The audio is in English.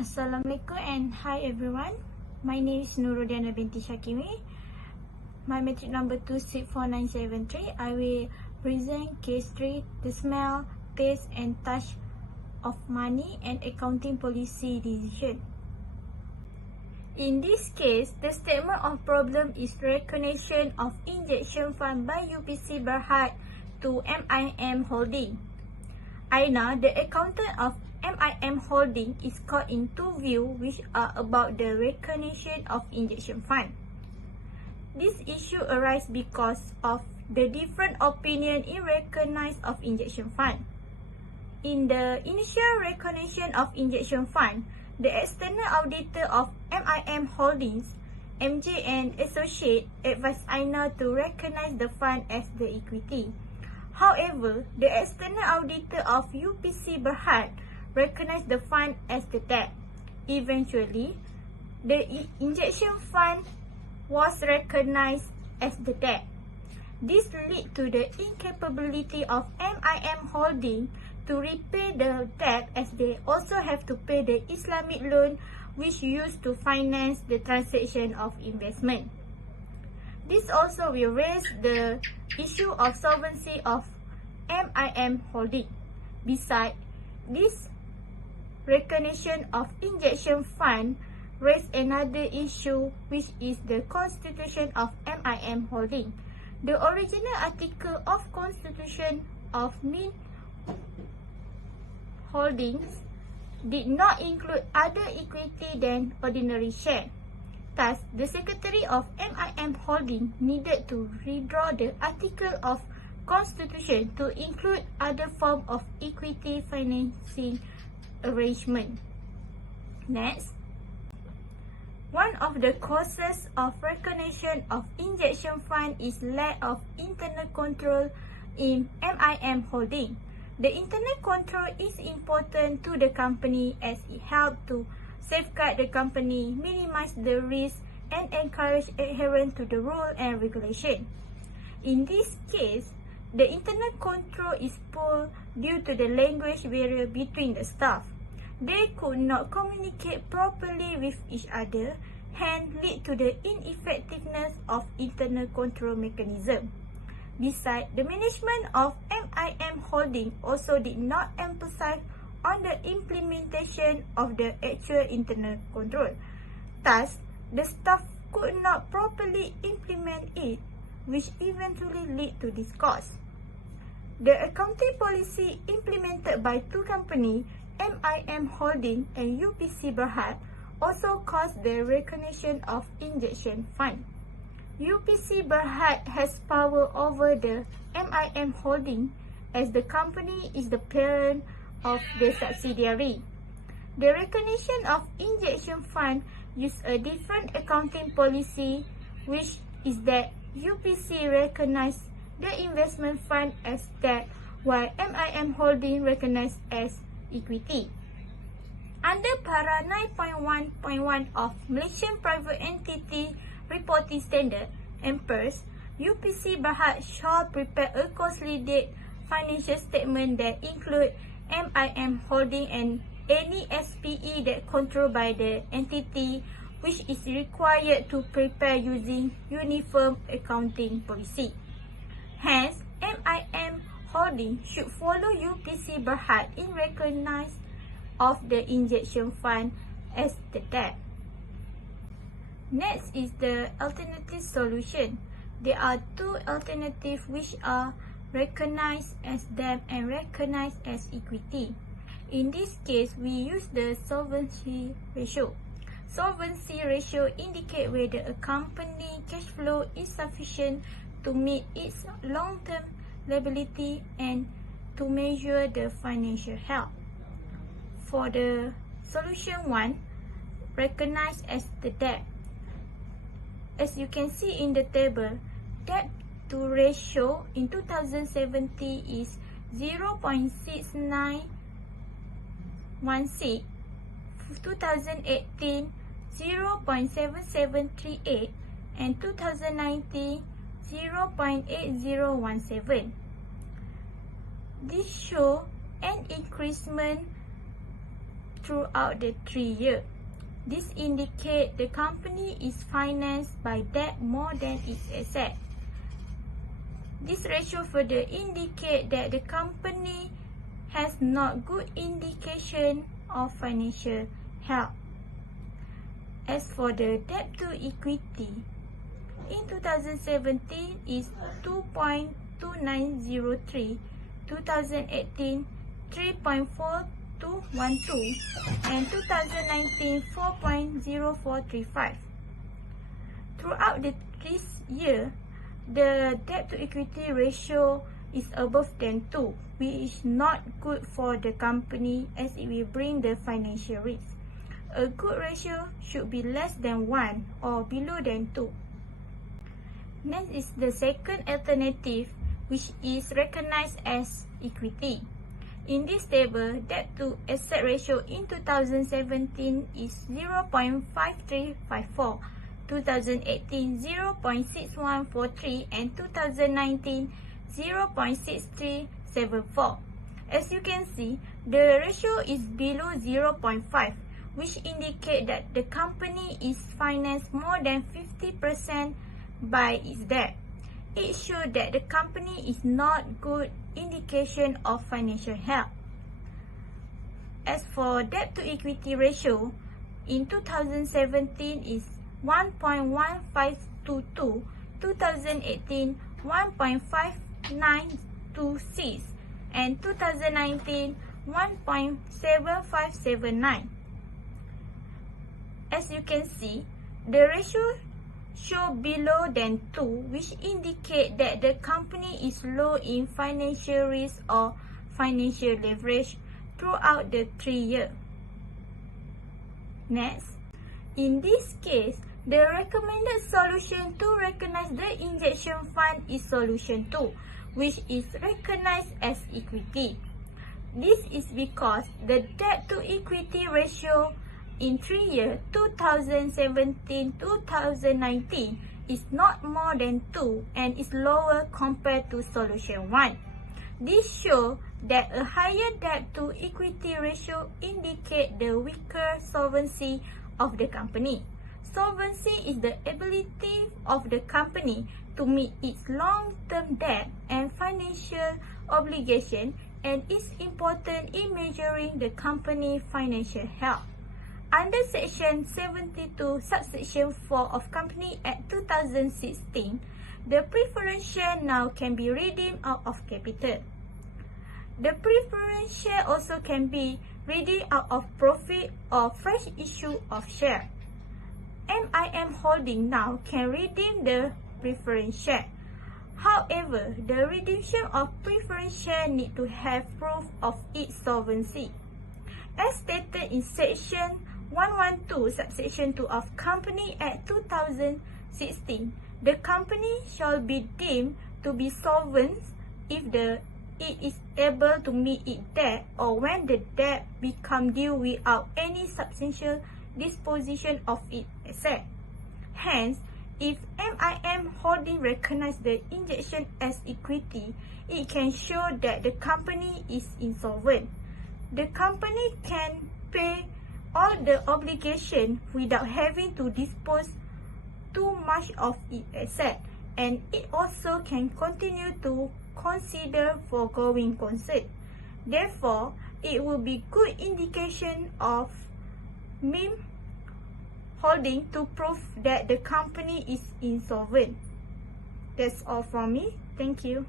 Assalamualaikum and hi everyone. My name is Nurudiana binti Syakimi. My matric number 264973. I will present case 3, the smell, taste and touch of money and accounting policy decision. In this case, the statement of problem is recognition of injection fund by UPC Berhad to MIM Holding. Aina, the accountant of MIM Holding, is caught in two views which are about the recognition of injection fund. This issue arises because of the different opinion in recognition of injection fund. In the initial recognition of injection fund, the external auditor of MIM Holdings, MJ and Associate, advised Aina to recognize the fund as the equity. However, the external auditor of UPC Berhad recognized the fund as the debt. Eventually, the injection fund was recognized as the debt. This led to the incapability of MIM Holding to repay the debt, as they also have to pay the Islamic loan which used to finance the transaction of investment. This also will raise the issue of solvency of MIM Holding. Besides, this recognition of injection fund raise another issue, which is the constitution of MIM Holding. The original article of constitution of MIM Holdings did not include other equity than ordinary share. Thus, the Secretary of MIM Holding needed to redraw the article of constitution to include other form of equity financing arrangement. Next, one of the causes of recognition of injection fund is lack of internal control in MIM Holding. The internal control is important to the company as it helps to safeguard the company, minimize the risk, and encourage adherence to the rule and regulation. In this case, the internal control is poor due to the language barrier between the staff. They could not communicate properly with each other, hence lead to the ineffectiveness of internal control mechanism. Besides, the management of MIM Holding also did not emphasize on the implementation of the actual internal control. Thus, the staff could not properly implement it, which eventually led to this cause. The accounting policy implemented by two companies, MIM Holding and UPC Berhad, also caused the recognition of injection fund. UPC Berhad has power over the MIM Holding as the company is the parent of the subsidiary. The recognition of injection fund uses a different accounting policy, which is that UPC recognizes the investment fund as debt, while MIM Holding recognized as equity. Under Para 9.1.1 of Malaysian Private Entity Reporting Standard, (MPERS), UPC Berhad shall prepare a consolidated financial statement that include MIM Holding and any SPE that controlled by the entity, which is required to prepare using uniform accounting policy. Hence, MIM Holding should follow UPC Berhad in recognition of the injection fund as the debt. Next is the alternative solution. There are two alternatives which are recognized as debt and recognized as equity. In this case, we use the solvency ratio. Solvency ratio indicates whether a company cash flow is sufficient to meet its long-term liability and to measure the financial health. For the solution 1, recognized as the debt. As you can see in the table, debt to ratio in 2017 is 0.6916, 2018 0.7738, and 2019 0.8017. This shows an increasement throughout the 3 years. This indicates the company is financed by debt more than its asset. This ratio further indicates that the company has not good indication of financial health. As for the debt to equity, in 2017 is 2.2903, 2018 3.4212, and 2019 4.0435. Throughout this year, the debt to equity ratio is above than 2, which is not good for the company as it will bring the financial risk. A good ratio should be less than 1 or below than 2. Next is the second alternative, which is recognized as equity. In this table, debt to asset ratio in 2017 is 0.5354, 2018 0.6143, and 2019 0.6374. As you can see, the ratio is below 0.5, which indicates that the company is financed more than 50% by its debt. It shows that the company is not good indication of financial health. As for debt to equity ratio, in 2017 is 1.1522, 2018 1.5926, and 2019 1.7579. As you can see, the ratio show below than 2, which indicate that the company is low in financial risk or financial leverage throughout the 3 years. Next, in this case, the recommended solution to recognize the injection fund is solution 2, which is recognized as equity. This is because the debt to equity ratio in 3 years 2017-2019 is not more than 2 and is lower compared to solution 1. This shows that a higher debt to equity ratio indicates the weaker solvency of the company. Solvency is the ability of the company to meet its long-term debt and financial obligation, and is important in measuring the company's financial health. Under Section 72, Subsection 4 of Company Act 2016, the preference share now can be redeemed out of capital. The preference share also can be redeemed out of profit or fresh issue of share. MIM Holding now can redeem the preference share. However, the redemption of preference share need to have proof of its solvency. As stated in Section 112, Subsection 2 of Company Act 2016, the company shall be deemed to be solvent if it is able to meet its debt or when the debt become due without any substantial disposition of its asset. Hence, if MIM Holding recognize the injection as equity, it can show that the company is insolvent. The company can pay all the obligation without having to dispose too much of its asset, and it also can continue to consider foregoing concern. Therefore, it will be good indication of MIM Holding to prove that the company is insolvent. That's all from me. Thank you.